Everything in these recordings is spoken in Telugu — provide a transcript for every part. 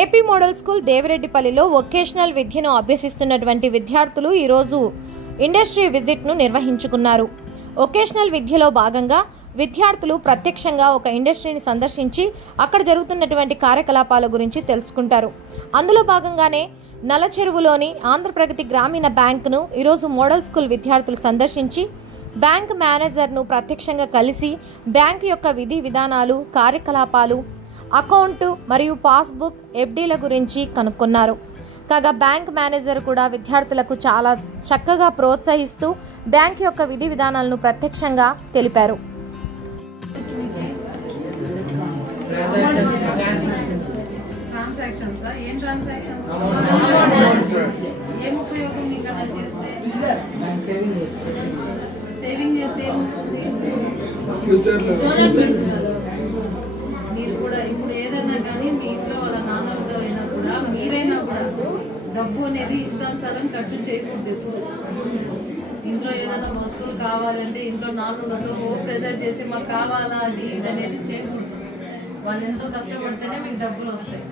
ఏపీ మోడల్ స్కూల్ దేవిరెడ్డిపల్లిలో వొకేషనల్ విద్యను అభ్యసిస్తున్నటువంటి విద్యార్థులు ఈరోజు ఇండస్ట్రీ విజిట్ను నిర్వహించుకున్నారు. వొకేషనల్ విద్యలో భాగంగా విద్యార్థులు ప్రత్యక్షంగా ఒక ఇండస్ట్రీని సందర్శించి అక్కడ జరుగుతున్నటువంటి కార్యకలాపాల గురించి తెలుసుకుంటారు. అందులో భాగంగానే నల్లచెరువులోని ఆంధ్రప్రగతి గ్రామీణ బ్యాంకును ఈరోజు మోడల్ స్కూల్ విద్యార్థులు సందర్శించి బ్యాంక్ మేనేజర్ను ప్రత్యక్షంగా కలిసి బ్యాంకు యొక్క విధి విధానాలు, కార్యకలాపాలు, అకౌంటు మరియు పాస్బుక్, ఎఫ్డీల గురించి కనుక్కున్నారు. కాగా బ్యాంక్ మేనేజర్ కూడా విద్యార్థులకు చాలా చక్కగా ప్రోత్సహిస్తూ బ్యాంక్ యొక్క విధి విధానాలను ప్రత్యక్షంగా తెలిపారు. సేవింగ్ చేస్తే ఏమొస్తుంది? మీరు కూడా ఇప్పుడు ఏదైనా కానీ మీ ఇంట్లో వాళ్ళ నాన్నలతో అయినా కూడా మీరైనా కూడా డబ్బు అనేది ఇష్టానుసారం ఖర్చు చేయకూడదు. ఎప్పుడు ఇంట్లో ఏదైనా వస్తువులు కావాలంటే ఇంట్లో నాన్నలతో ప్రెజర్ చేసి మాకు కావాలా అది ఇది అనేది చేయకూడదు. వాళ్ళు ఎంతో కష్టపడితేనే మీకు డబ్బులు వస్తాయి.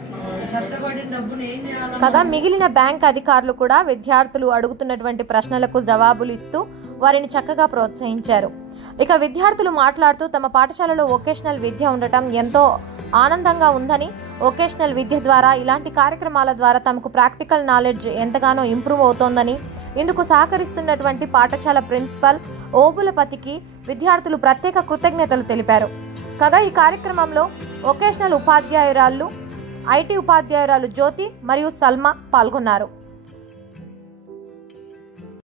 కష్టపడిన డబ్బును ఏం చేయాలి? కాగా మిగిలిన బ్యాంక్ అధికారులు కూడా విద్యార్థులు అడుగుతున్నటువంటి ప్రశ్నలకు జవాబులు ఇస్తూ వారిని చక్కగా ప్రోత్సహించారు. ఇక విద్యార్థులు మాట్లాడుతూ తమ పాఠశాలలో వొకేషనల్ విద్య ఉండటం ఎంతో ఆనందంగా ఉందని, వొకేషనల్ విద్య ద్వారా ఇలాంటి కార్యక్రమాల ద్వారా తమకు ప్రాక్టికల్ నాలెడ్జ్ ఎంతగానో ఇంప్రూవ్ అవుతోందని, ఇందుకు సహకరిస్తున్నటువంటి పాఠశాల ప్రిన్సిపల్ ఓబులపతికి విద్యార్థులు ప్రత్యేక కృతజ్ఞతలు తెలిపారు. కాగా ఈ కార్యక్రమంలో వొకేషనల్ ఉపాధ్యాయురాలు, ఐటీ ఉపాధ్యాయురాలు జ్యోతి మరియు సల్మా పాల్గొన్నారు.